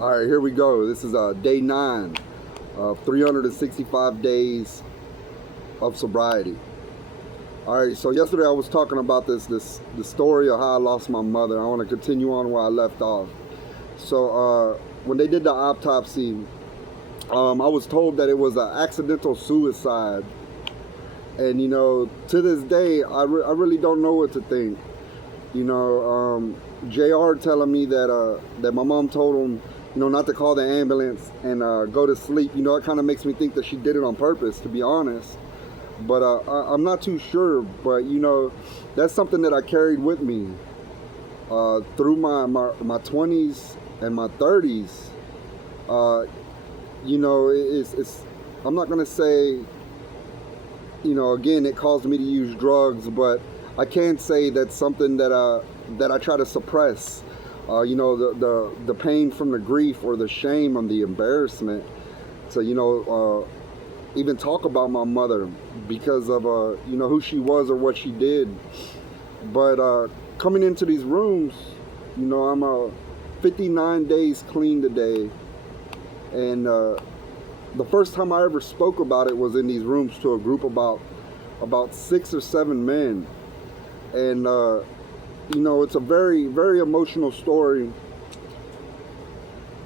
All right, here we go. This is day 9 of 365 days of sobriety. All right, so yesterday I was talking about the story of how I lost my mother. I want to continue on where I left off. So when they did the autopsy, I was told that it was an accidental suicide. And to this day, I really don't know what to think. JR telling me that my mom told him, not to call the ambulance and go to sleep. It kind of makes me think that she did it on purpose, to be honest. But I'm not too sure. But that's something that I carried with me through my 20s and my 30s. It's I'm not gonna say, again, it caused me to use drugs, but I can't say that's something that I try to suppress. The pain from the grief or the shame and the embarrassment to even talk about my mother because of who she was or what she did. But coming into these rooms, I'm 59 days clean today, and the first time I ever spoke about it was in these rooms to a group about 6 or 7 men. And it's a very, very emotional story.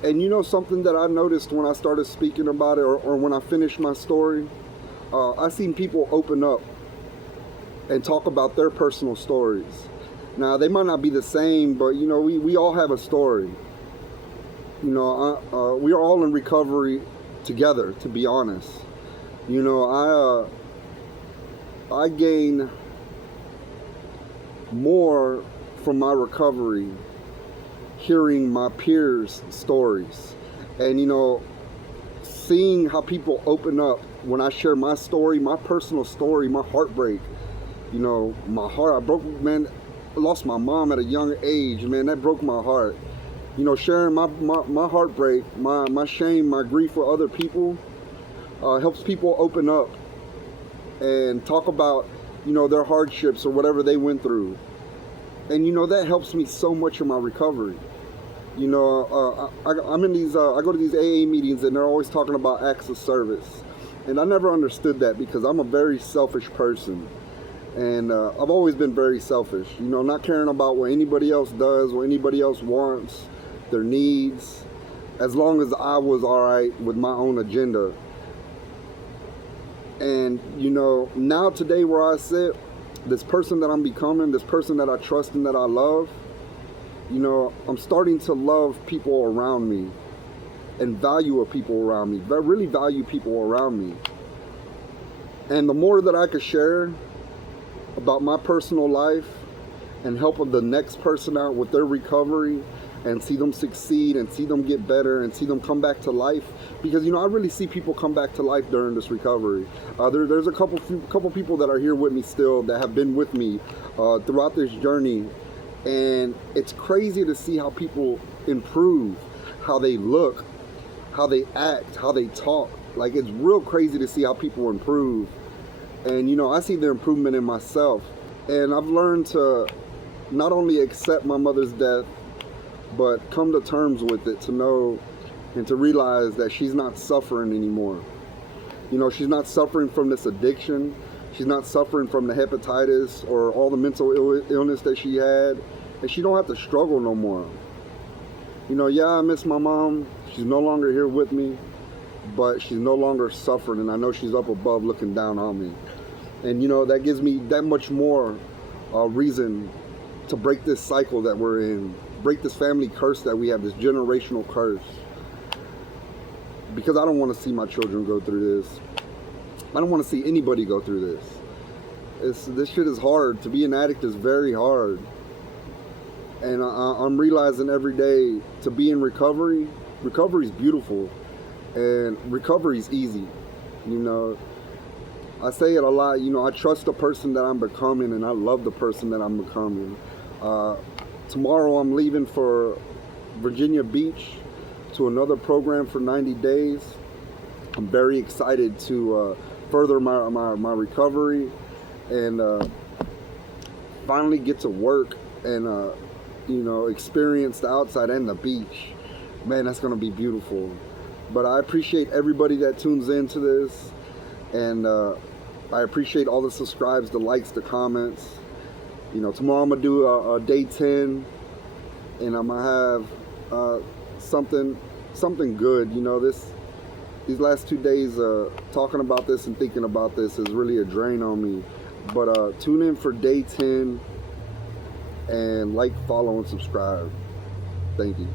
And something that I noticed when I started speaking about it, or when I finished my story, I seen people open up and talk about their personal stories. Now, they might not be the same, but we all have a story. We are all in recovery together, to be honest. I gain more from my recovery hearing my peers' stories, and seeing how people open up when I share my story, my personal story, my heartbreak. My heart, I lost my mom at a young age, man. That broke my heart. Sharing my heartbreak, my shame, my grief with other people helps people open up and talk about their hardships or whatever they went through. And that helps me so much in my recovery. I'm in these I go to these AA meetings, and they're always talking about acts of service, and I never understood that because I'm a very selfish person, and I've always been very selfish, not caring about what anybody else does, what anybody else wants, their needs, as long as I was all right with my own agenda. And now today where I sit, this person that I'm becoming, this person that I trust and that I love, I'm starting to love people around me and value people around me, really value people around me. And the more that I could share about my personal life and help the next person out with their recovery and see them succeed and see them get better and see them come back to life, because I really see people come back to life during this recovery. There's a couple people that are here with me still, that have been with me throughout this journey, and it's crazy to see how people improve, how they look, how they act, how they talk. Like, it's real crazy to see how people improve. And I see the improvement in myself, and I've learned to not only accept my mother's death, but come to terms with it, to know and to realize that she's not suffering anymore. She's not suffering from this addiction. She's not suffering from the hepatitis or all the mental illness that she had, and she don't have to struggle no more. Yeah, I miss my mom. She's no longer here with me, but she's no longer suffering, and I know she's up above looking down on me. And that gives me that much more reason to break this cycle that we're in, break this family curse that we have, this generational curse. Because I don't want to see my children go through this. I don't want to see anybody go through this. This shit is hard. To be an addict is very hard. And I'm realizing every day, to be in recovery is beautiful. And recovery is easy. I say it a lot, I trust the person that I'm becoming, and I love the person that I'm becoming. Tomorrow I'm leaving for Virginia Beach to another program for 90 days. I'm very excited to further my recovery and finally get to work and experience the outside and the beach. Man, that's gonna be beautiful. But I appreciate everybody that tunes into this, and I appreciate all the subscribes, the likes, the comments. You know, tomorrow I'm gonna do a day 10, and I'm gonna have something good. You know, these last 2 days talking about this and thinking about this is really a drain on me. But tune in for day 10, and like, follow, and subscribe. Thank you.